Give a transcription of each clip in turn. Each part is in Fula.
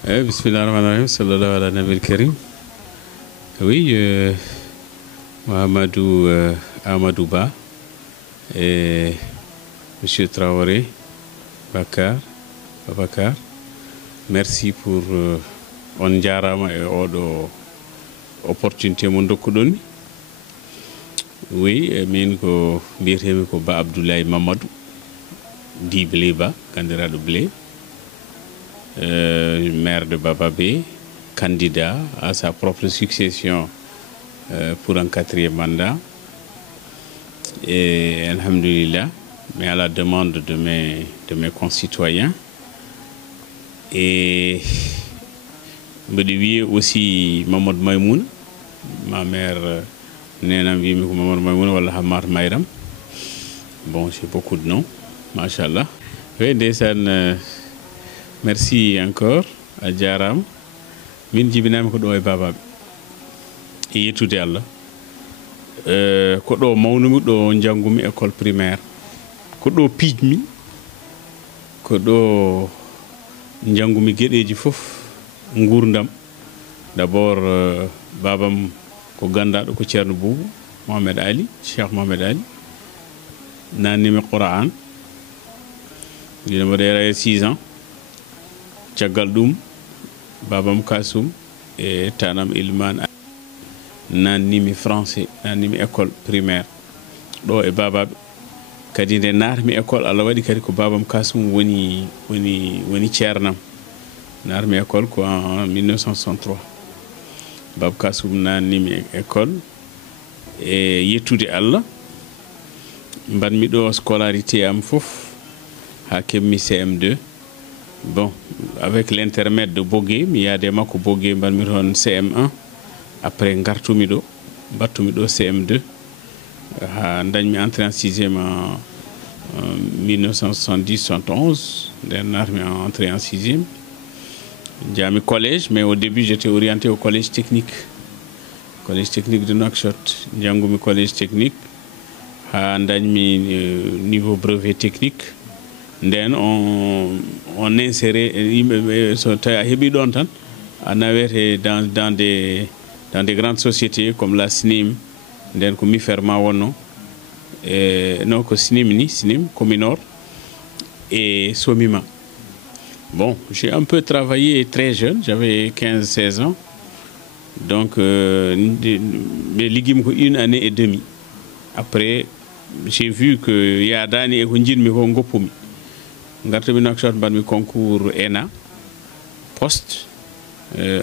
Bismillahirrahmanirrahim, sallallahu ala nabil karim. Oui, Mohamedou Amadou Ba et Monsieur Traoré, Babacar, merci pour on jarama e oɗo opportunité mo dokkuɗon. Oui, min ko mbiyetemi ko Ba Abdoulaye Mamadou di Blé Ba, candidat de Blé, maire de Bababé, candidat à sa propre succession pour un 4e mandat. Et alhamdulillah, mais à la demande de mes concitoyens. Et me dis aussi Mamadou Maïmoun, ma mère Néna Vimi Mamadou Maïmoun wala Hamar Mayram. Bon, j'ai beaucoup de noms, machallah. Oui, Dessan, merci encore à Djaram. Min jibinami ko ɗo e babaɓe e yettude Allah. Ko ɗo mawnumi ɗo janngumi école primaire, ko ɗo piijmi, ko ɗo janngumi geɗeji fof gurdam. D'abord babam ko gandaɗo ko Ceerno Boubou Mohamed Ali, Cheikh Mohamed Ali, nannimi Qur'an mbiɗa mbaɗa 6 ans. Caggal ɗum babam Kassoum e tanam Ilman nannimi français, nannimi école primaire ɗo e babaɓe. Kadi nde narmi école Allah waɗi kadi ko babam Kassoum woni ceernam. Narmi école ko en 1963. Bab Kassoum nannimi école e yettude Allah mbanmi ɗo scolarité am fof ha kemmi CM2. Bon, avec l'intermède de Bogué, mi yaade makko Bogué mbanmi toon CM1. Après gartumi ɗo battumi ɗo CM2 ha dañmi entré en 6e en 1970-71. Nden narmi entré en 6e. Jami collège, mais au début j'étais orienté au collège technique de Nouakchott. Jangumi collège technique ha dañmi niveau brevet technique. Nden on insérait so tawi a heeɓi ɗon tan a nawete dans des grandes sociétés comme la SNIM, nden ko Miferma wonno, non ko SNIM Cominor et Somima. Bon, j'ai un peu travaillé très jeune, j'avais 15-16 ans. Donc mais ligguimi ko 1 année et demie. Après j'ai vu que yadani e ko jinmi ko goppumi. Gartami Nouakchott mbanmi concours ENA poste,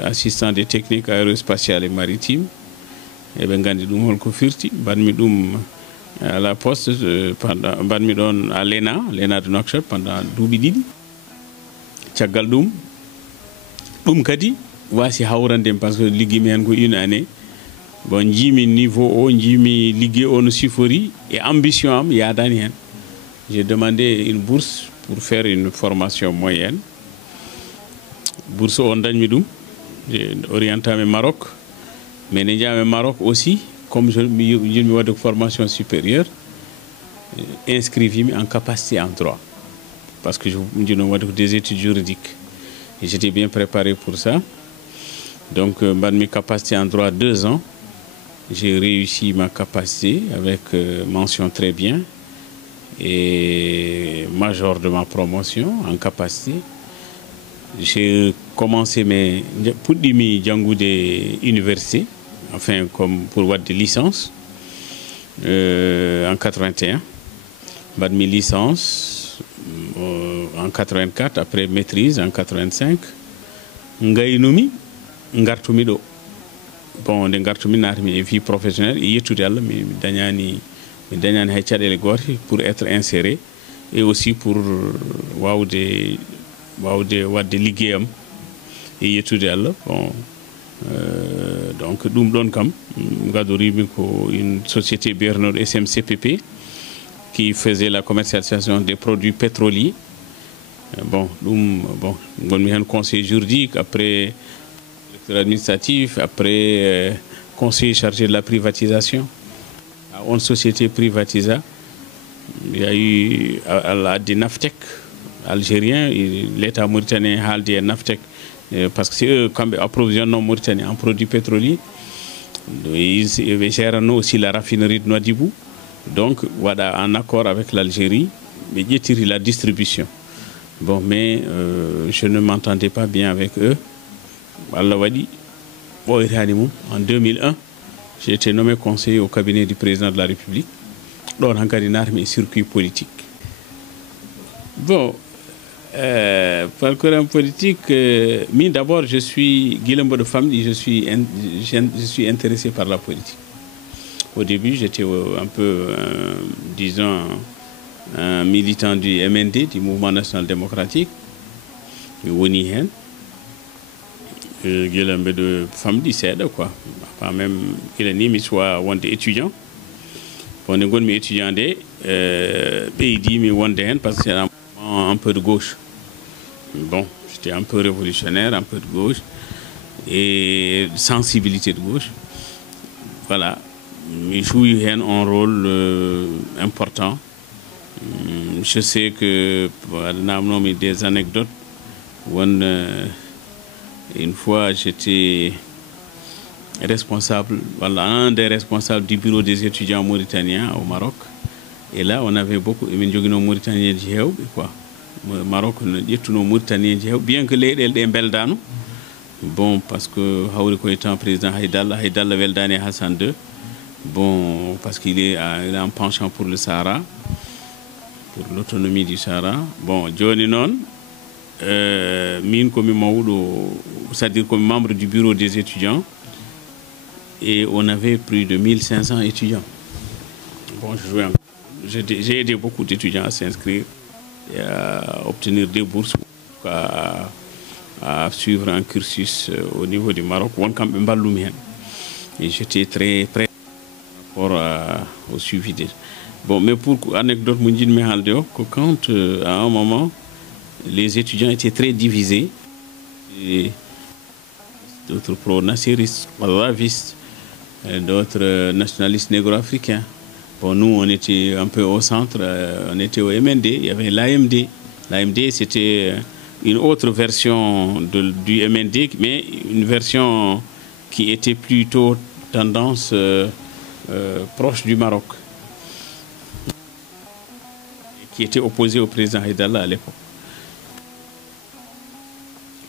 assistant des techniques aérospatiales et maritimes. Et ben gandi ɗum holko firti. Mbanmi ɗum à la poste pendant mbanmi ɗon à l'ENA de Nouakchott pendant duuɓi ɗiɗi. Caggal ɗum kadi wasi hawrande parce que liggimi hen ko 1 année. Bon, jimi niveau o, jimi liggey o no sifori et ambition am yadani hen. J'ai demandé une bourse pour faire une formation moyenne. Bourse on dañmi ɗum. J'ai orienté au Maroc. Mais ne jaami Maroc aussi, comme je me de formation supérieure, inscrivimi en capacité en droit. Parce que je me des études juridiques. Et j'étais bien préparé pour ça. Donc, mes capacités en droit 2 ans. J'ai réussi ma capacité avec mention très bien. Et major de ma promotion en capacité. J'ai commencé mes puɗɗimi janngude université, enfin comme pour wadde licence en 81. Mbaɗmi licence en 84, après maîtrise en 85. Ngaynumi gartumi ɗo. Bon, nde gartumi natami e vie professionnelle e yettude Allah mi dañani hay caɗele gote pour être inséré et aussi pour wawde wadde liggeyam e yettude Allah. Bon, donc ɗum ɗon kam gadorimi ko une société biyetenoɗo SMCPP qui faisait la commercialisation des produits pétroliers. Bon, gonmi hen conseil juridique, après directeur administratif, après conseiller chargé de la privatisation. On société privatisée. Il y a eu des Naftec algériens, l'État mauritanien a des Naftec parce que c'est eux qui approvisionnent en Mauritanie en produits pétroliers. Ils gèrent aussi la raffinerie de Nouadhibou. Donc, voilà, en accord avec l'Algérie, mais ils tirent la distribution. Bon, mais je ne m'entendais pas bien avec eux. En 2001, j'ai été nommé conseiller au cabinet du président de la République. Dans un circuit politique. Bon, parcours politique, mais d'abord, je suis Guilembo de famille, je suis intéressé par la politique. Au début, j'étais un peu, disons, un militant du MND, du Mouvement National Démocratique, du Wonihen. Guilembo de famille, c'est quoi. Pas même Guilembo, mais soit étudiant. On est étudiant pays mais parce que c'est un peu de gauche. Bon, j'étais un peu révolutionnaire, un peu de gauche et sensibilité de gauche. Voilà, mais joue un rôle important. Je sais que des anecdotes. Une fois, j'étais responsable, voilà, un des responsables du bureau des étudiants mauritaniens au Maroc. Et là, on avait beaucoup de Mauritaniens, quoi. Maroc, nos Mauritaniens, bien que les Beldano. Bon, parce que Haouriko étant président Haïdalla Veldane Hassan II. Bon, parce qu'il est en penchant pour le Sahara, pour l'autonomie du Sahara. Bon, Johnny Non, c'est-à-dire comme membre du bureau des étudiants. Et on avait plus de 1500 étudiants. Bon, j'ai aidé beaucoup d'étudiants à s'inscrire et à obtenir des bourses, à suivre un cursus au niveau du Maroc. Et j'étais très prêt par rapport au suivi. Bon, mais pour anecdote, que quand à un moment, les étudiants étaient très divisés, d'autres pro-nasséristes, wahavistes, d'autres nationalistes négro-africains. Bon, nous, on était un peu au centre, on était au MND, il y avait l'AMD. L'AMD, c'était une autre version du MND, mais une version qui était plutôt tendance proche du Maroc, qui était opposée au président Haïdalla à l'époque.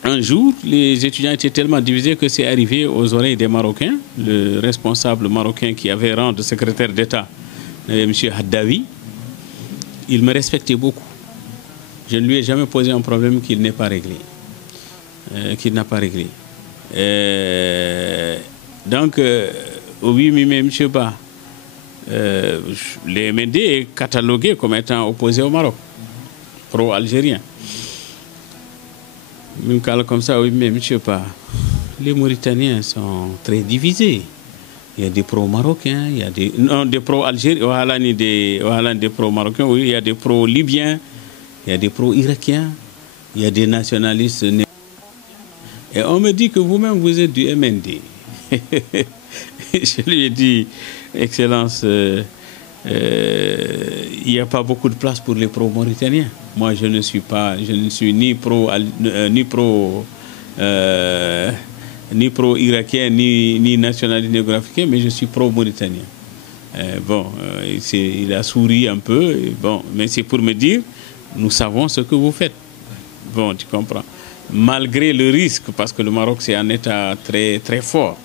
Un jour, les étudiants étaient tellement divisés que c'est arrivé aux oreilles des Marocains. Le responsable marocain qui avait rang de secrétaire d'État, M. Haddawi, il me respectait beaucoup. Je ne lui ai jamais posé un problème qu'il n'ait pas réglé. Qu'il n'a pas réglé. Donc, oui, mais M. Ba, les MND est catalogué comme étant opposé au Maroc, pro-algérien. Comme ça, oui, mais je sais pas. Les Mauritaniens sont très divisés. Il y a des pro-marocains, il y a des pro-algériens, des pro-marocains, oui, il y a des pro-libyens, il y a des pro-irakiens, il y a des nationalistes. Et on me dit que vous-même, vous êtes du MND. Je lui ai dit, Excellence, il n'y a pas beaucoup de place pour les pro-mauritaniens. Moi, je ne suis ni pro-irakien, ni nationaliste néo-africain, mais je suis pro-mauritanien. Bon, il a souri un peu, bon, mais c'est pour me dire, nous savons ce que vous faites. Bon, tu comprends. Malgré le risque, parce que le Maroc, c'est un État très, très fort,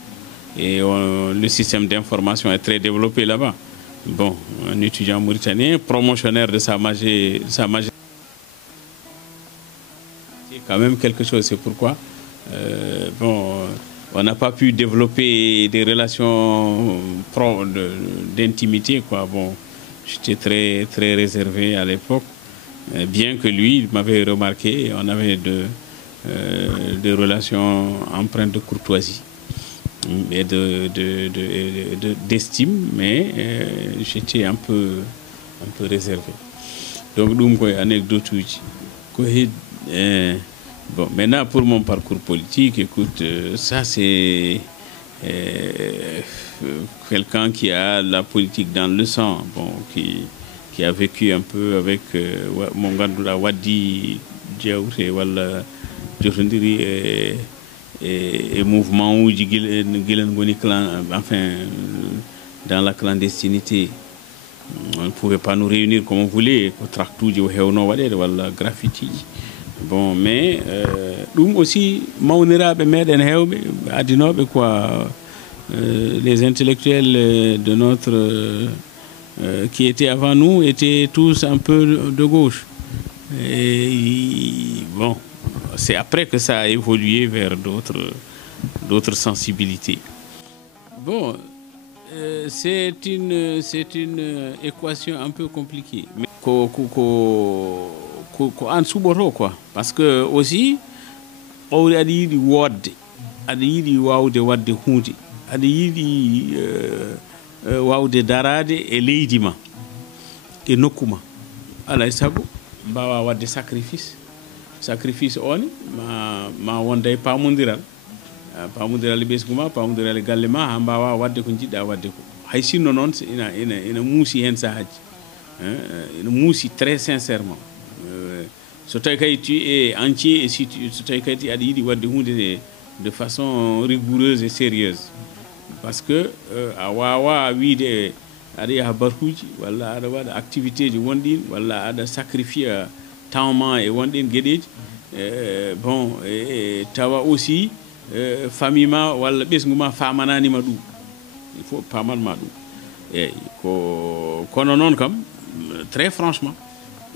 et le système d'information est très développé là-bas. Bon, un étudiant mauritanien, promotionnaire de sa majesté, c'est quand même quelque chose. C'est pourquoi bon, on n'a pas pu développer des relations d'intimité, quoi. Bon, j'étais très, très réservé à l'époque, bien que lui, il m'avait remarqué, on avait des relations empreintes de courtoisie et d'estime, mais j'étais un peu réservé. Donc, nous anecdote. Bon, maintenant pour mon parcours politique, écoute, ça c'est quelqu'un qui a la politique dans le sang, bon, qui a vécu un peu avec Mongandoula Wadi Diaouré, voilà, jotodiri et mouvement uji guilen goni enfin dans la clandestinité. On ne pouvait pas nous réunir comme on voulait, ko tractuji o hewno waɗede walla graffiti. Bon, mais ɗum aussi mawniraɓe meɗen hewɓe adinoɓe quoi, les intellectuels de notre qui étaient avant nous étaient tous un peu de gauche. Et bon, c'est après que ça a évolué vers d'autres sensibilités. Bon, c'est une équation un peu compliquée. Mais ko an suɓoto quoi, parce que aussi ɓawri aɗa yiiɗi woodde, aɗa yiiɗi wawde wadde hunde, aɗa yiiɗi wawde darade e leydi ma e nokku ma, alay saago mbawa wadde sacrifice on ma wonda e pamodiral e ɓesgu ma, pamodiral e galle ma, ha mbawa wadde ko jiɗɗa wadde ko. Hay sinno noon ina muusi hen sahaji, ina muusi très sincèrement. So tawi kadi tu es entier et so tawi kadi aɗa yiiɗi wadde hunde de façon rigoureuse et sérieuse, par ce que a wawa wiide aɗa yaha barkuji walla aɗa waɗa activité ji wonɗin walla aɗa sacrifie temps ma e wonɗin gueɗeji, bon tawa aussi famille ma walla ɓesgu ma famananima ɗum, il faut pamanma ɗum. Eyyi kono noon kam très franchement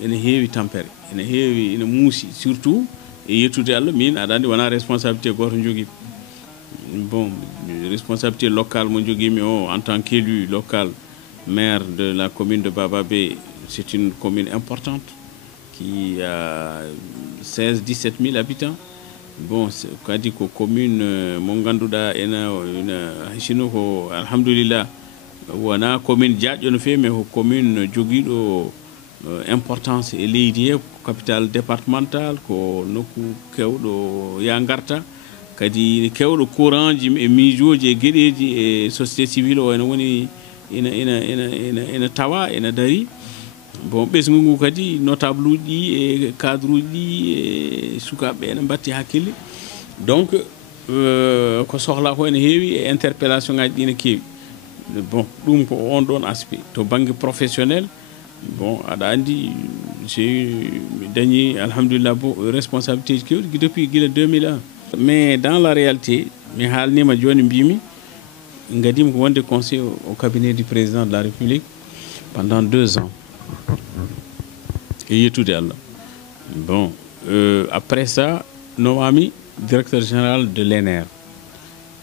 ene heewi tampere, ene heewi, ene muusi, surtout e yettude Allah. Min aɗa andi wona responsabilité goto jogui. Bon, responsabilité locale mo joguimi o en tant qu'élu local, maire de la commune de Bababé. C'est une commune importante qui a 16-17 000 habitants. Bon, kadi ko commune mo ganduɗa ena sino ko alhamdulillah wona commune jaƴƴo no fewi, mais ko commune joguiɗo importance e leydi he, capitale départemental, ko nokku kewɗo ya garta, kadi kewɗo courant ji e miijoji e gueɗeji e société civile o ene woni ina tawa ina dari. Bon, ɓesgu ngu kadi notable uji ɗi e cadre uji ɗi e sukaɓe ene batti hakkille. Donc ko sohla ko ene heewi e interpellation ngaji ɗi ne keewi. Bon, ɗum ko on ɗon aspect. To banggue professionnel, bon, aɗa andi j'ai dañi alhamdulillah responsabilité kewɗi depuis guila 2001. Mais dans la réalité, mi haalnima joni mbimi, gadima ko wonde conseil au cabinet du président de la République pendant 2 ans. Et yettude Allah. Bon, après ça, nomami directeur général de l'ENER.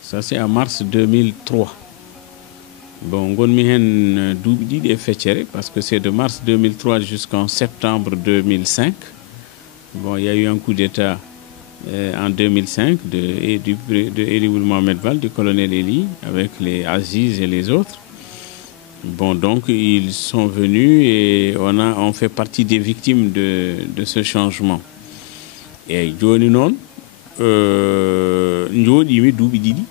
Ça c'est en mars 2003. Bon, gonmi hen duuɓi ɗiɗi e feccere, parce que c'est de mars 2003 jusqu'en septembre 2005. Bon, il y a eu un coup d'État en 2005 de Eli Mohamed Val, du colonel Eli, avec les Aziz et les autres. Bon, donc ils sont venus et on fait partie des victimes de ce changement. Et joni non, jooɗimi duuɓi ɗiɗi,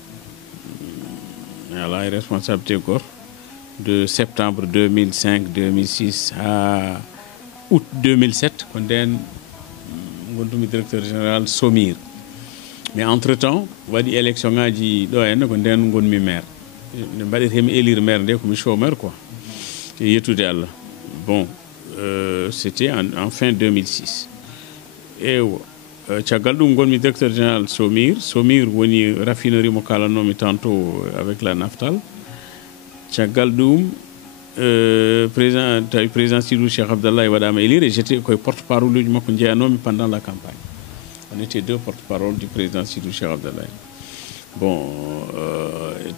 voilà, responsabilité goto, de septembre 2005, 2006 à août 2007, ko nden gondumi directeur général Somir. Mais entre temps waɗi élection ngaji ɗo henne ko nden gonmi maire. Ne mbaɗetemi élire maire nde komi chômeur quoi, e yettude Allah. Bon, c'était en fin 2006. Ewa caggal ɗum gonmi directeur général Somir woni raffinerie mo kalannomi tantôt avec la Naftal. Caggal ɗum président Sidou Cheikh Abdallah waɗama élire et j'étais koye porte-parole uji makko jeeyanomi pendant la campagne. On était 2 porte-parole du président Sidou Cheikh Abdallah. Bon,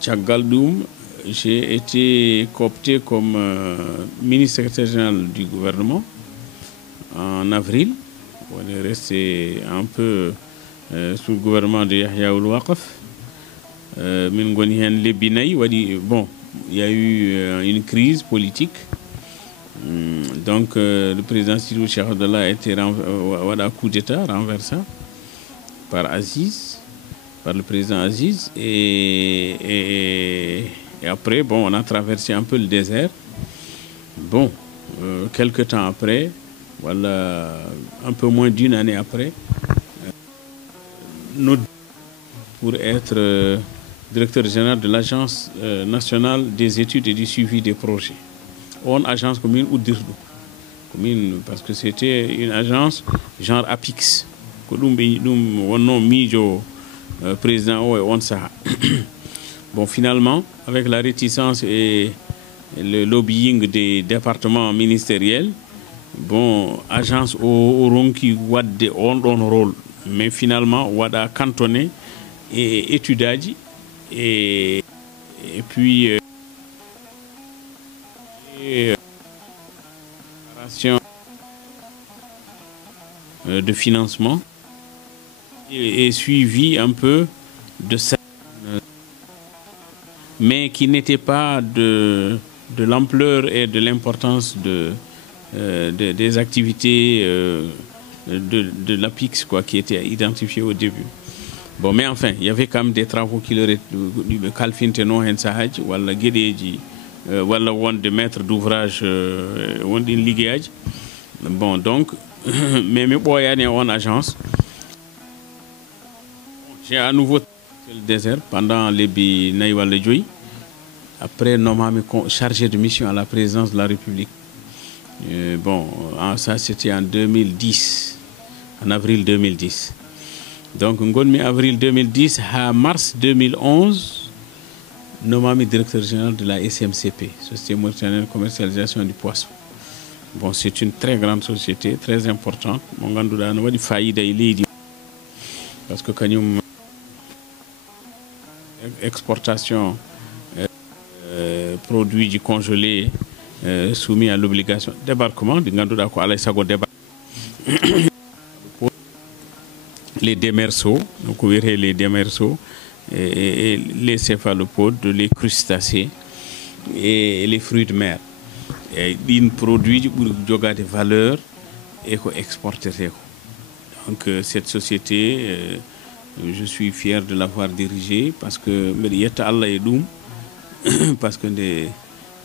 caggal ɗum j'ai été coopté comme ministre secrétaire général du gouvernement en avril. On est resté un peu sous le gouvernement de Yahya Ould Waqf. Min goni hen lebbi nayi waɗi, bon, il y a eu une crise politique. Donc le président Sidou Cheikh Abdallah a été waɗa coup d'état renversé par le président Aziz et après, bon, on a traversé un peu le désert. Bon, quelques temps après, voilà, un peu moins d'1 année après, pour être directeur général de l'Agence nationale des études et du suivi des projets. On agence commune ou dirdu. Commune parce que c'était une agence genre APIX. Président et on ça. Bon, finalement, avec la réticence et le lobbying des départements ministériels, bon, agence au ronki wadde on rôle, mais finalement wada cantonné et étudié et puis de financement et suivi un peu de ça, mais qui n'était pas de l'ampleur et de l'importance des activités de l'APIX quoi, qui étaient identifiées au début. Bon, mais enfin, il y avait quand même des travaux qui leur étaient calfinteno hen sahaj wala guedeji wala wonde maître d'ouvrage wonde ligueyaji. Bon, donc mais me boyane en agence. J'ai à nouveau le désert pendant les Naïwal Djoui. Après, nommé chargé de mission à la présidence de la République. Bon, ça c'était en 2010, en avril 2010. Donc, en avril 2010 à mars 2011, nommé directeur général de la SMCP, Société Mauritanienne de commercialisation du poisson. Bon, c'est une très grande société, très importante. Mon gandouda n'a pas de faillite parce que quand nous exportation produits du congelé soumis à l'obligation de débarquement, les démerceaux, donc vous verrez les démerceaux, et les céphalopodes, les crustacés et les fruits de mer. Des produits pour joga de valeur et exporter. Donc cette société, je suis fier de l'avoir dirigée parce que Allah est doum parce que les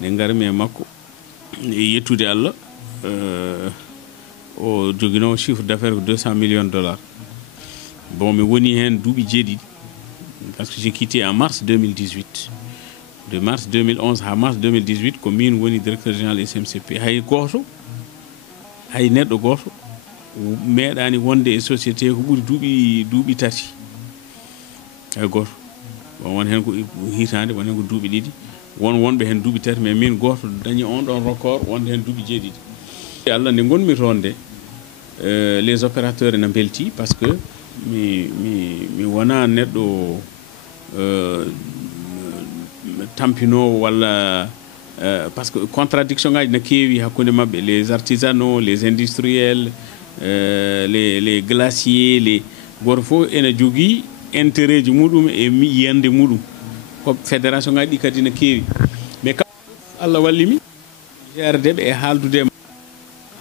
ngarme mako yetude Allah au jogino chiffre d'affaires de 200 millions de dollars. Bon, mais woni hen doubi djedi parce que j'ai quitté en mars 2018. De mars 2011 à mars 2018 commune woni directeur général SMCP hay goto hay neddo goto meedani wonde e société ko buri duubi tati hay goto bon won hen ko hitande won hen ko duubi didi wonbe hen duubi tati mais min goto dañi on don record wonde hen duubi jeedidi Allah ne gonmi ronde les opérateurs na belti parce que mi wona neddo tampino wala parce que contradiction ngaji na kewi hakkunde mabbe les artisanaux, les industriels, les glaciers, les gorfo ena jogi intérêt ji mudum e yende mudum ko fédération ngaji kadi na kewi mais Allah wallimi gerde be e haldude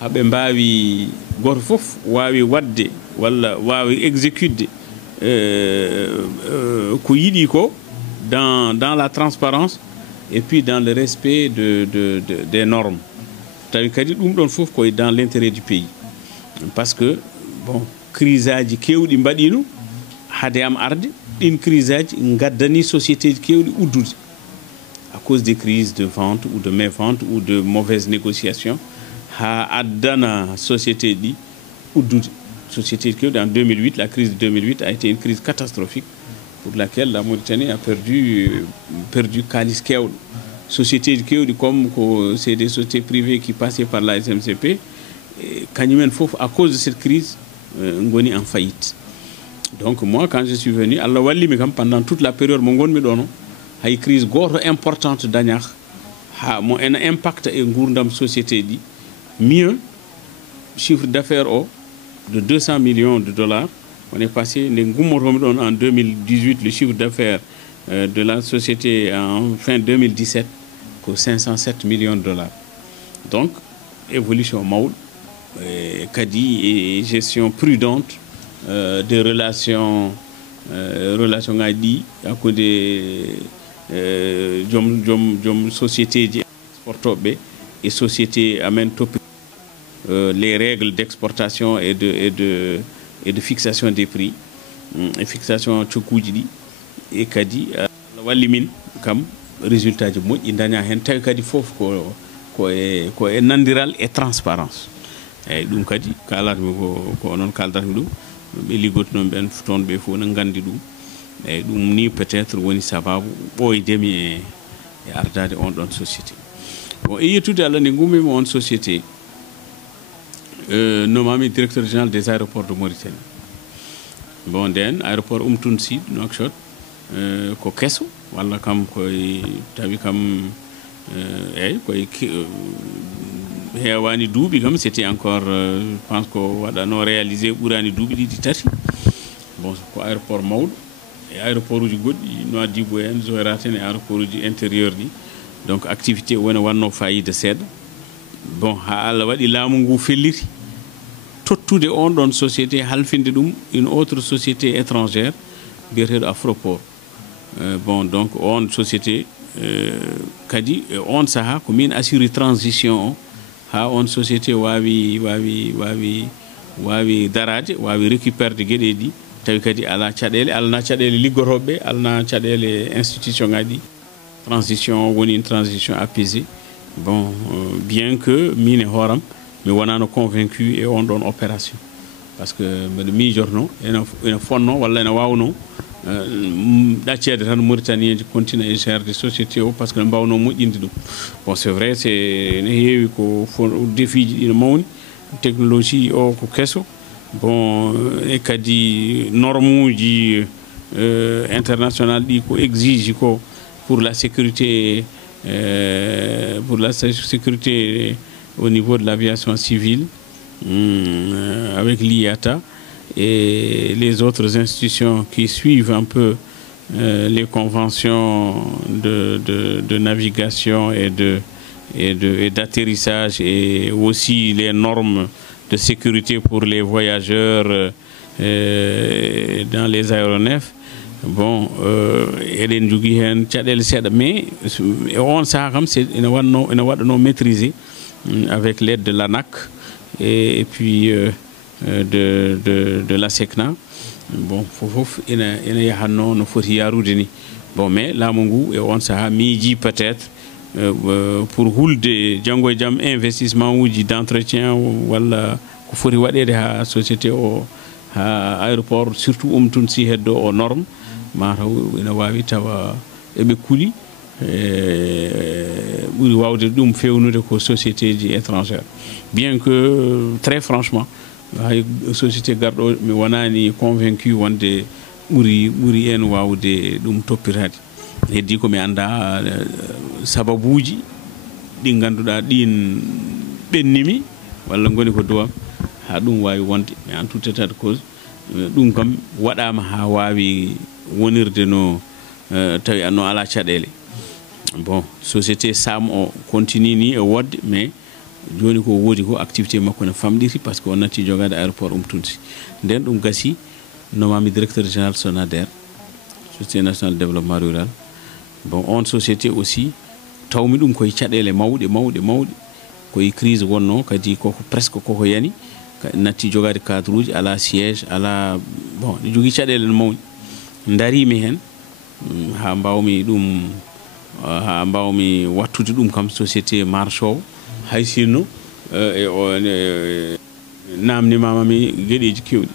habe mbawi goto fof wawi wadde wala wawi exécuter ko yidi ko dans la transparence et puis dans le respect des normes. Dans l'intérêt du pays. Parce que, bon, crise aji kewdi mbadino hade am arde une crise aji ngaddani société kewdi uddude à cause des crises de vente ou de mévente ou de mauvaises négociations ha addana société di uddude société kewdi en 2008 la crise de 2008 a été une crise catastrophique pour laquelle la Mauritanie a perdu Kalis Kewd. Société Kewd comme c'est des sociétés privées qui passaient par la SMCP, à cause de cette crise, ngoni en faillite. Donc moi, quand je suis venu, Allah walli mi kam pendant toute la période mon gon mi dono, hay crise goto importante dañax ha mo en impact e ngurdam société di mieux chiffre d'affaires de 200 millions de dollars. On est passé en 2018 le chiffre d'affaires de la société en fin 2017 pour 507 millions de dollars. Donc, évolution maoul, et gestion prudente des relations dit à côté de société exportable et société amène top les règles d'exportation et de fixation des prix. e fixation cokkuji ɗi e kadi walli min kam résultat ji moƴƴi daña hen tawi kadi fof ko e nandiral e transparence eyyi ɗum kadi kalatmi ko onon kaldatmi ɗum ɓe liggotonon ɓen toon ɓe fof ne gandi ɗum eyyi ɗum ni peut être woni sababu ɓoydemi e ardade on ɗon société bon e yettude Allah nde gummimi on société nomami directeur général des aéroports de Mauritanie bon nden aéroport Umtun Sid Nouakchott ko kesso walla kam koye tawi kam eyyi koye heewani duuɓi kam c'était encore je pense ko waɗano réalisé ɓuurani duuɓi ɗiɗi tati bon ko aéroport mawɗo e aéroport uji goɗɗi Nouadhibou en Zouérate en e aéroport uji intérieur ɗi donc activité woni wanno fayida seeɗa bon ha Allah waɗi laamu ngu felliti tottude on ɗon société halfinde ɗum une autre société étrangère biyeteɗo Afroport bon donc on société kadi on saaha ko min assuri transition o ha on société wawi darade wawi récupérde gueɗe ɗi tawi kadi ala caɗele alana caɗele liggotoɓe alana caɗele institution ngaji ɗi transition woni une transition apaisée bon bien que min e hooram mi wonano convaincu e on ɗon opération par ce que mbeɗa miijorno ene fonno walla ene wawno ɗaccede tan Mauritanie continue e gerde société o par ce que ne mbawno moƴƴinde ɗum bon c'est vrai c'est ne heewi ko défi ji ɗi mawni technologie o ko kesso bon e kadi norme uji international ɗi ko exige ko pour la sécurité au niveau de l'aviation civile avec l'IATA et les autres institutions qui suivent un peu les conventions de navigation et d'atterrissage et aussi les normes de sécurité pour les voyageurs dans les aéronefs. Bon, eɗen jogui hen caɗele seeɗa mais on saaha kam ene waɗano maîtriser avec l'aide de l'ANAC et puis de la SECNA bon fof ene yahanno no foti yarude ni bon mais laamu ngu e on saaha miiji peut être pour hulde janggo e jaam investissement uji d'entretien walla ko foti waɗede ha société o ha aéroport surtout Umtun Sy heddo o norme mataw ene wawi tawa eɓe kuuli ɓuuri wawde ɗum fewnude ko société ji étrangère bien que très franchement hay société garɗo mi wonani convaincu wonde ɓuuri en wawde ɗum toppitade heddi komi anda sababuji ɗi ganduɗa ɗin ɓennimi walla goni ko duwam ha ɗum wawi wonde mais en tout état de cause ɗum kam waɗama ha wawi wonirde no tawi no ala caɗele bon société Sam o continue ni e wodde mais joni ko wodi ko activité makko ne famɗiti par ce que on natti jogade aéroport Umtun Sy nden ɗum gasi nomami directeur général SONADER société nationale de développement rural bon on société aussi tawmi ɗum koye caɗele mawɗe koye crise wonno kadi koko presque koko yani natti jogade cadre uji ala siège ala bon ɗi jogui caɗele no mawni darimi hen ha mbawmi wattude ɗum kam société marche o hay sinno namnimamami gueɗeji kewɗi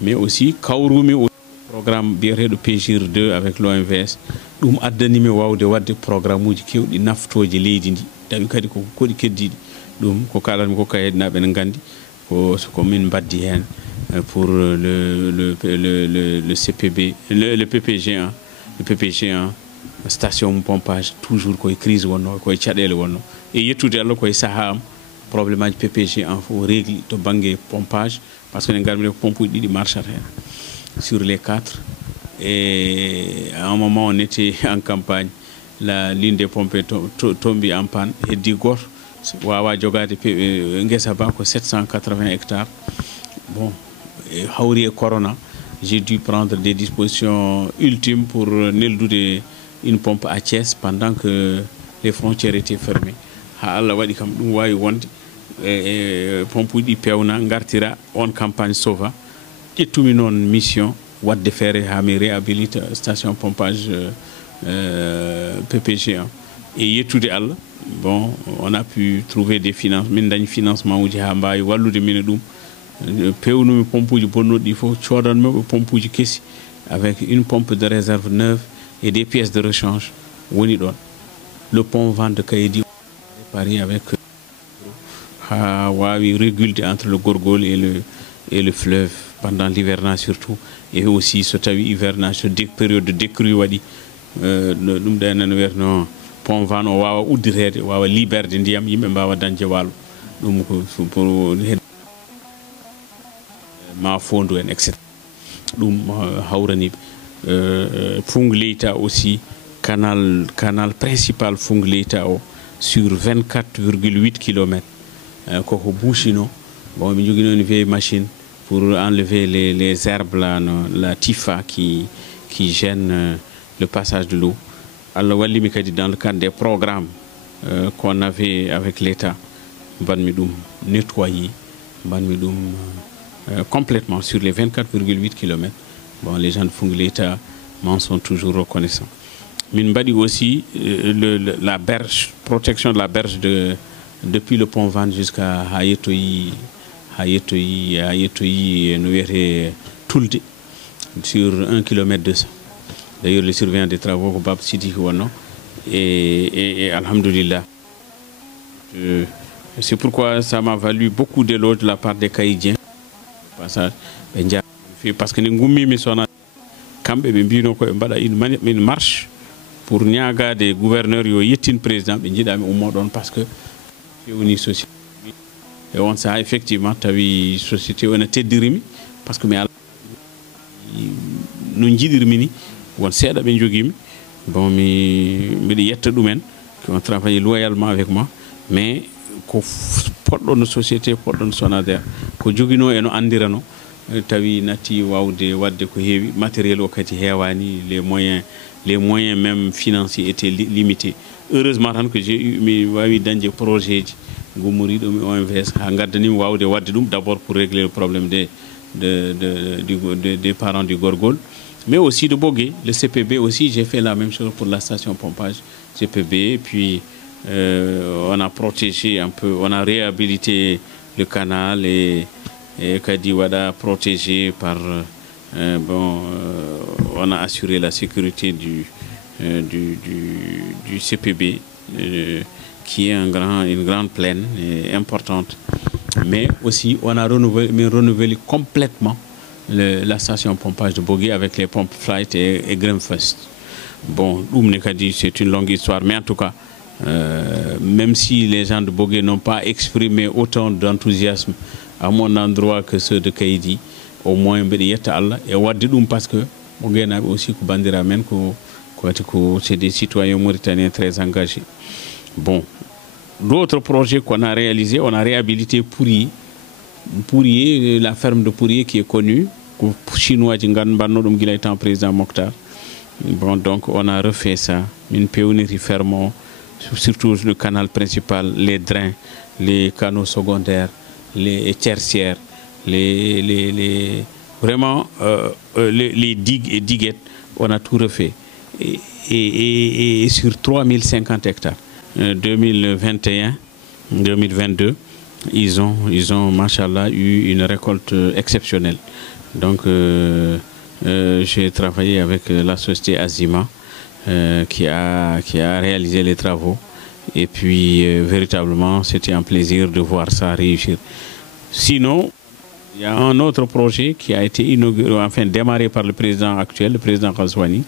mais aussi kawrumi programme biyeteɗo PGIR 2 avec l'OMVS ɗum addanimi wawde wadde programme uji kewɗi naftoje leydi ndi tawi kadi ko koɗi keddiɗi ɗum ko kalatmi ko kayednaɓe ne gandi ko min baddi hen pour le CPB le PPG1 station pompage toujours koye crise wonno koye caɗele wonno e yettude Allah koye saaha am probléme aji PPG en faut régli to banggue pompage parce que ne garmi ko pompe uji ɗiɗi marchata hen sur les 4 et à un moment on était en campagne l'une des pompes tombi en panne heddi goto wawa jogade guessa ba ko 780 hectares bon hawri e corona j'ai dû prendre des dispositions ultimes pour neldude une pompe à Thiès pendant que les frontières étaient fermées ha Allah waɗi kam ɗum wawi wonde pompe uji ɗi pewna gartira on campagne sauva ƴettumi noon mission wadde feere ha mi réhabilite station pompage PPG et yettude Allah bon on a pu trouver des finances min dañ financement uji ha mbawi wallude min ɗum pewnumi pompuji bonnoɗi ɗi fof codanmi pompuji kessi avec une pompe de réserve neuve et des pièces de rechange woni ɗon le pont vent de Kaydi réparé avec ha wawi réguler entre le Gorgol et le fleuve pendant l'hivernage surtout et aussi so tawi hivernage so période de décrue waɗi ɗum ɗenen wiyatno pont vent o wawa udditede wawa liberde ndiyam yimɓe mbawa dañde walo ɗum ko pour ma fondu en etc ɗum hawraniɓe Fungleyta aussi canal principal Fungleyta o sur 24,8 km koko bouchino bon mi jogui une vieille machine pour enlever les herbes là, la tifa qui gêne le passage de l'eau. Allah wallimi kadi dans le cadre des programmes qu'on avait avec l'État banmi ɗum nettoyer banmi ɗum complètement sur les 24,8 km. Bon, les gens de Fungleyta m'en sont toujours reconnaissants. Min mbaɗi aussi la berge, protection de la berge depuis le pont Vannes jusqu'à ha yettoyi no wiyete Tulde sur 1 km 200. D'ailleurs le surveillant des travaux ko Bab Sidi wonno et alhamdulillah. C'est pourquoi ça m'a valu beaucoup d'éloges de la part des Kaydiens. Passage parce que ne gummimi sona kamɓe ɓe mbino ko ɓe mbaɗa une marche pour ñagade gouverneur yo yettin président ɓe jiiɗami ummo ɗon par ce que fewni société e on saha effectivement tawi société o ene teddirimi par ce que mi ala no jiiɗirmi ni won seeɗa ɓe joguimi bon mbiɗa yetta ɗumen qui ont travaillé loyalement avec moi mais ko poɗɗo no société poɗɗo no Sonader ko joguino eno andirano tawi natti wawde wadde ko heewi matériel o kadi heewani les moyens même financiers étaient limités. Heureusement tan que j'ai eu mi wawi dañde projet ji gummoriɗo mi OMVS ha gaddanimi wawde wadde ɗum d'abord pour régler le problème des parents du Gorgol mais aussi de Bogué, le CPB aussi j'ai fait la même chose pour la station pompage CPB puis on a protégé un peu, on a réhabilité le canal et Kadi Wada protégé par on a assuré la sécurité du CPB qui est une grande plaine importante mais aussi on a renouvelé complètement la station pompage de Bogué avec les pompes Flight et Grimfest. Bon, c'est une longue histoire mais en tout cas même si les gens de Bogué n'ont pas exprimé autant d'enthousiasme à mon endroit que ceux de Kaydi, au moins Allah et wadidum parce que Bogué n'a aussi que bandiramen c'est des citoyens mauritaniens très engagés. Bon, d'autres projets qu'on a réalisés, on a réhabilité Pourrier, la ferme de Pourrier qui est connue, chinois étant président Mokhtar. Bon, donc on a refait ça, une pionnerie ferme, surtout le canal principal, les drains, les canaux secondaires, les tertiaires, vraiment les digues et diguettes, on a tout refait. Et sur 3050 hectares, 2021, 2022, ils ont, machallah, eu une récolte exceptionnelle. Donc, j'ai travaillé avec la société Azima qui a réalisé les travaux. Et puis, véritablement, c'était un plaisir de voir ça réussir. Sinon, il y a un autre projet qui a été inauguré, enfin démarré par le président actuel, le président Ghazouani,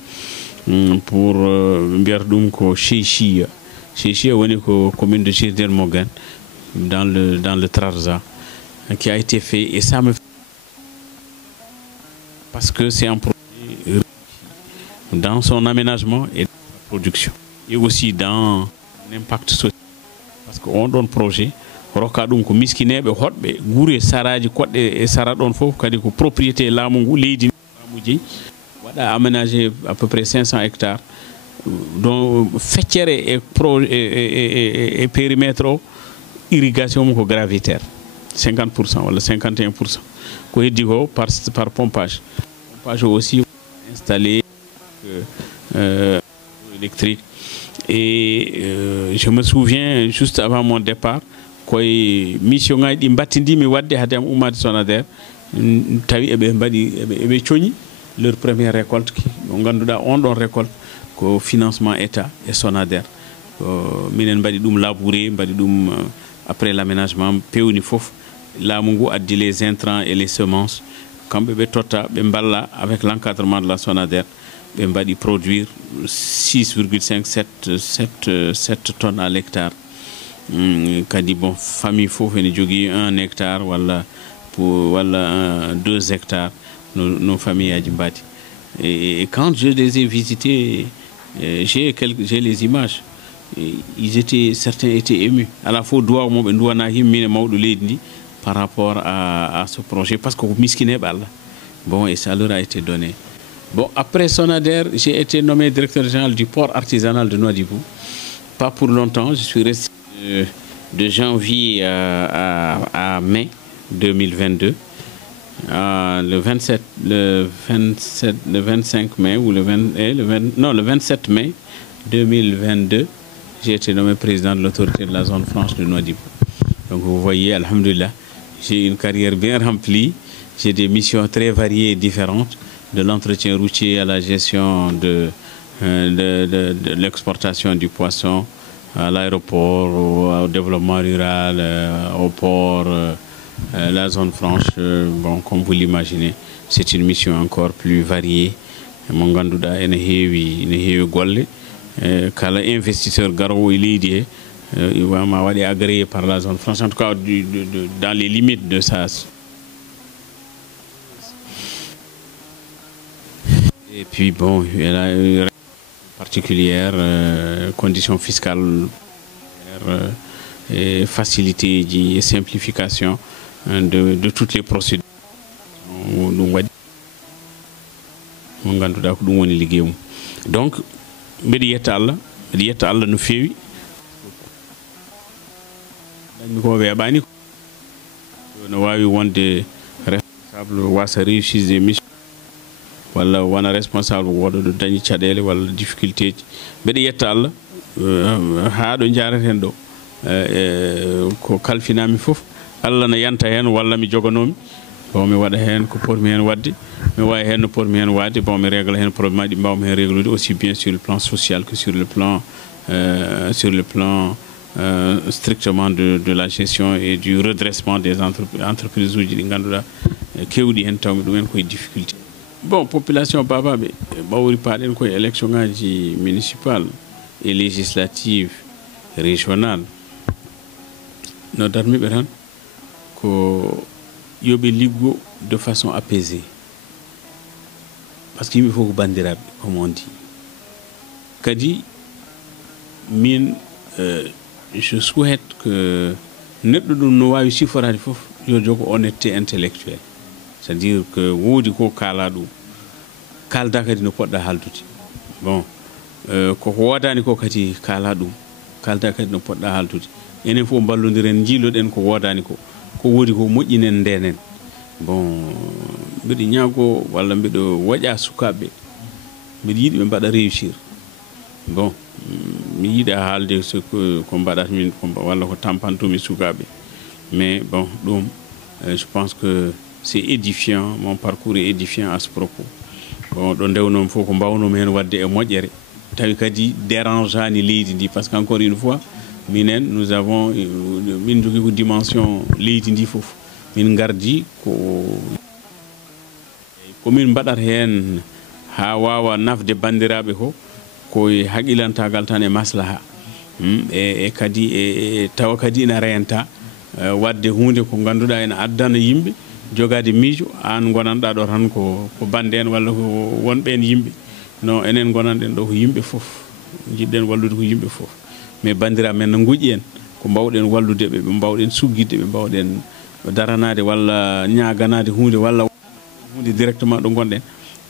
pour Mbiardumko Chechi. Chechi est une commune de Chirder Mogan, dans le Trarza, qui a été fait. Et ça me fait parce que c'est un projet dans son aménagement et dans sa production. Et aussi dans l'impact social. Parce qu'on donne projet, Rokadum ko miskineɓe hoɗɓe guure saraji koɗɗe e sara ɗon fof kadi ko propriété laamu ngu leydi laamu jeyi waɗa aménagé à peu près 500 hectares dont feccere et périmètre o irrigation mum ko gravitaire 50% walla 51% ko heddi ko par pompage j'ai aussi installé électrique. Et je me souviens, juste avant mon départ, quoi mission a été bâtie, mais wadde hadem umad Sonader, tawi ebe mbadi ebe choni leur première récolte qui on ganduda on don récolte ko financement état et Sonader minen mbadi dum labourer mbadi dum après l'aménagement pewni fof lamungu addi les intrants et les semences kambe be tota be balla avec l'encadrement de la Sonader be mbadi produire 6,7 tonnes à l'hectare. Kadi bon famille fof ene jogui 1 hectare wala pour 2 hectares nos familles à Djimbati. Et quand je les ai visités, j'ai les images. Certains étaient émus. À la fois par rapport à ce projet parce que bon, et ça leur a été donné. Bon, après Sonader, j'ai été nommé directeur général du port artisanal de Nouadhibou. Pas pour longtemps, je suis resté de janvier à mai 2022. Le 25 mai ou le 27 mai 2022, j'ai été nommé président de l'autorité de la zone franche de Nouadhibou. Donc vous voyez, alhamdoulilah, j'ai une carrière bien remplie. J'ai des missions très variées et différentes, de l'entretien routier à la gestion de l'exportation du poisson, à l'aéroport, au développement rural, au port, la zone franche. Bon, comme vous l'imaginez, c'est une mission encore plus variée. Mon gandouda ene heewi golle kala investisseur garo e leydi il va m'avoir agréé par la zone franche, en tout cas dans les limites de ça. Et puis bon, il y a une particulière, conditions fiscales, et facilité et simplification de toutes les procédures. Donc, mbeɗa yetta Allah no feewi dañmi ko weeɓani no wawi wonde responsable wasa réussir des missions walla wona responsable woɗo ɗo dañi caɗele walla difficulté ji mbeɗa yetta Allah ha ɗo jareten ɗo ko kalfinami fof Allah no yanta hen walla mi joganomi bon mi waɗa hen ko potmi hen wadde mi wawi hen no potmi hen wadde bon mi régla hen probléme ɗi mbawmi hen réglude aussi bien sur le plan social que sur le plan strictement de la gestion et du redressement des entreprises uji ɗi ganduɗa kewɗi hen tawmi ɗumen koye difficulté. Bon, population babaɓe ɓawri paɗen koye élection ngaji municipal et législative régionale no darmiɓe tan ko yoɓe liggo de façon apaisée parce que yimɓe fof ko bandiraɓe comme on dit. Kadi min je souhaite que neɗɗo ɗum no wawi siforade fof yo jogo honnêteté intellectuelle, c'est à dire que woodi ko kala ɗum kalda kadi no poɗɗa haldude. Bon, koko wodani ko kadi kala ɗum kalda kadi no poɗɗa haldude. Enen fof ballodiren jiiloɗen ko wodani ko woodi ko moƴƴinen ndenen. Bon, mbiɗo ñaago walla mbiɗo waƴa sukaɓe mbiɗo yiɗi ɓe mbaɗa réussir. Bon, mi yiɗa haalde ko mbaɗata min walla ko tampantumi sukaɓe, mais bon ɗum je pense que c'est édifiant, mon parcours est édifiant à ce propos. Bon, ɗo ndewnomi fof ko mbawnomi hen wadde e moƴƴere tawi kadi dérangeani leydi ndi par ce qu'encore une fois minen nous avons min jogui ko dimension leydi ndi fof min gardi komin mbaɗata hen ha wawa nafde bandiraɓe ko koye haqqilantagal tan e maslaha e kadi e tawa kadi ina renta wadde hunde ko ganduɗa ene addana yimɓe jogade miijo an gonanɗa ɗo tan ko bande en walla ko wonɓe en yimɓe non enen gonanɗen ɗo ko yimɓe fof jiɗɗen wallude ko yimɓe fof mais bandiraɓe men no guƴƴi en ko mbawɗen wallude ɓe mbawɗen suggidde ɓe mbawɗen daranade walla ñaganade hunde walla hunde directement ɗo gonɗen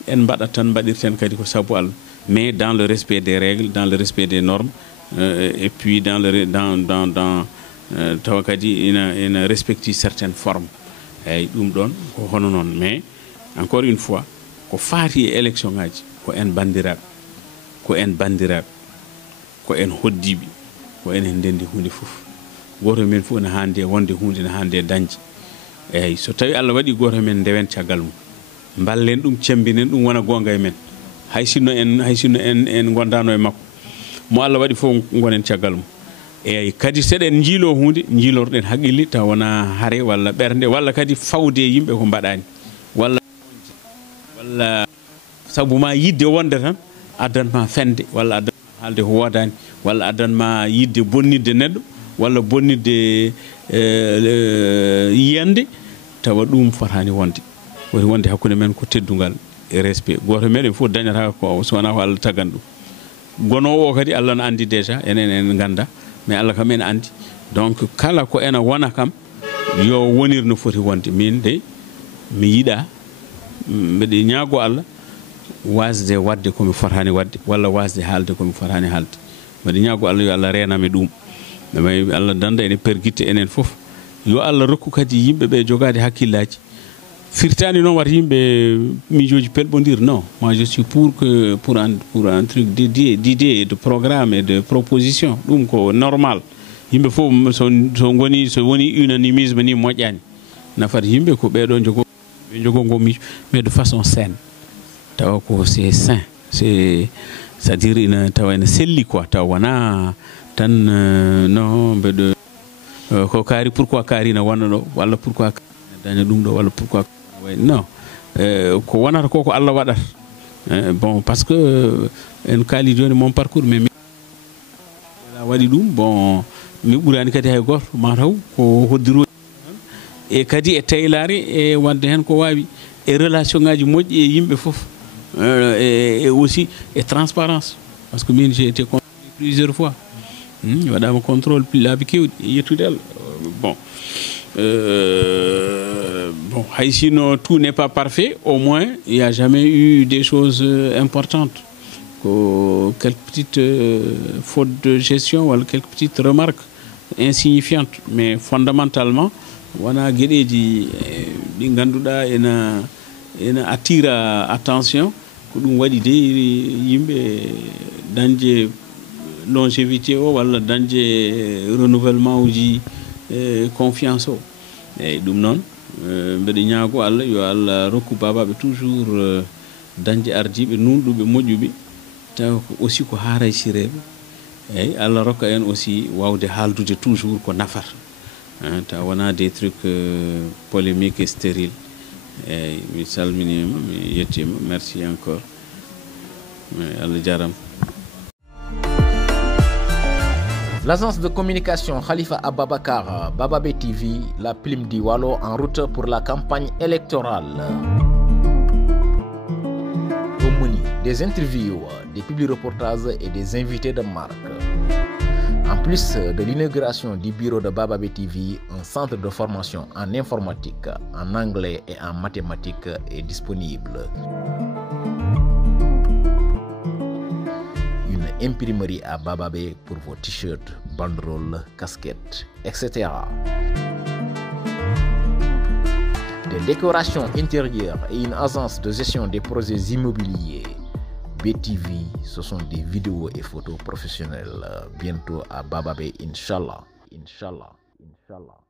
en mbaɗat tan mbaɗirten kadi ko sabu Allah, mais dans le respect des règles, dans le respect des normes, et puis dans tawa kadi ina respecte certaines formes. Eyyi ɗum ɗon ko hono noon, mais encore une fois ko faati e élection ngaji ko en bandiraɓe ko en hoddiɓe ko enen ndendi hunde fof goto men fof ne hande wonde hunde ne hande dañde eyyi so tawi Allah waɗi goto men ndewen caggal mum ballen ɗum cembinen ɗum wona gonga e men hay sinno en gondano e makko mo Allah waɗi fof gonen caggal mum eyyi kadi seɗen jiilo hunde jiilorɗen haqqille taw wona haare walla ɓernde walla kadi fawde yimɓe ko mbaɗani walla sabu ma yidde wonde tan addanma fende walla addanma haalde ko wodani walla addanma yidde bonnidde neɗɗo walla bonnidde yiyande tawa ɗum fotani wonde woni wonde hakkude men ko teddugal e respect goto meɗen fof dañata ko so wona ko Allah tagan ɗum gonowo o kadi Allah ne andi déjà enen en ganda mais Allah kam ene andi donc kala ko ena wona kam yo wonir no foti wonde min de mi yiɗa mbeɗe ñaago Allah wasde wadde komi fotani wadde walla wasde haalde komi fotani haalde mbeɗe ñaago Allah yo Allah renami ɗum ɗumay Allah danda ene perguitte enen fof yo Allah rokku kadi yimɓeɓe jogade hakkillaji firtani noon wata yimɓe miijoji pelɓodir non moi je suis pour un truc d'idée de programme et de proposition ɗum ko normal yimɓe fof so woni unanimisme ni moƴƴani nafata yimɓe ko ɓeɗo jogo ngo miijo mais de façon saine tawa ko c'est sain c'est-à-dire ina tawa ene selli quoi tawa wona tan non mbeɗo ko kaari pourquoi kaari ne wonno ɗo walla pourquoi daña ɗum ɗo walla pourquoi non ko wonata ko Allah waɗata bon parce que en kaali joni mon parcours mais mi waɗi ɗum bon mi ɓurani kadi hay goto mataw ko hoddiroji e kadi e taylare e wadde hen ko wawi e relation ngaji moƴƴi e yimɓe foof et aussi et transparence parce que min j'ai été contrôlé plusieurs fois waɗama contrôle laabi kewɗi e yettude Allah bon bon, sinon tout n'est pas parfait, au moins il n'y a jamais eu des choses importantes, quelques petites fautes de gestion ou quelques petites remarques insignifiantes, mais fondamentalement, on a guéri ena attire attention ko ɗum waɗi de yimɓe dañde longévité o walla dañde renouvellement uji confiance o eyyi ɗum noon mbeɗe ñaago Allah yo Allah rokku babaɓe toujours dañde ardiɓe nunɗuɓe moƴƴuɓe taw aussi ko haaraysireɓe eyyi Allah rokka en aussi wawde haaldude toujours ko nafata taw wona des trucs polémiques et stériles eyyi mi salminima mi yettima merci encore Allah jarama. L'agence de communication Khalifa Ababakar, Bababé TV, la plume du Wallo en route pour la campagne électorale. Au menu, des interviews, des publi-reportages et des invités de marque. En plus de l'inauguration du bureau de Bababé TV, un centre de formation en informatique, en anglais et en mathématiques est disponible. Imprimerie à Bababé pour vos t-shirts, banderoles, casquettes, etc. Des décorations intérieures et une agence de gestion des projets immobiliers. BTV, ce sont des vidéos et photos professionnelles. Bientôt à Bababé, Inch'Allah. Inch'Allah. Inch'Allah.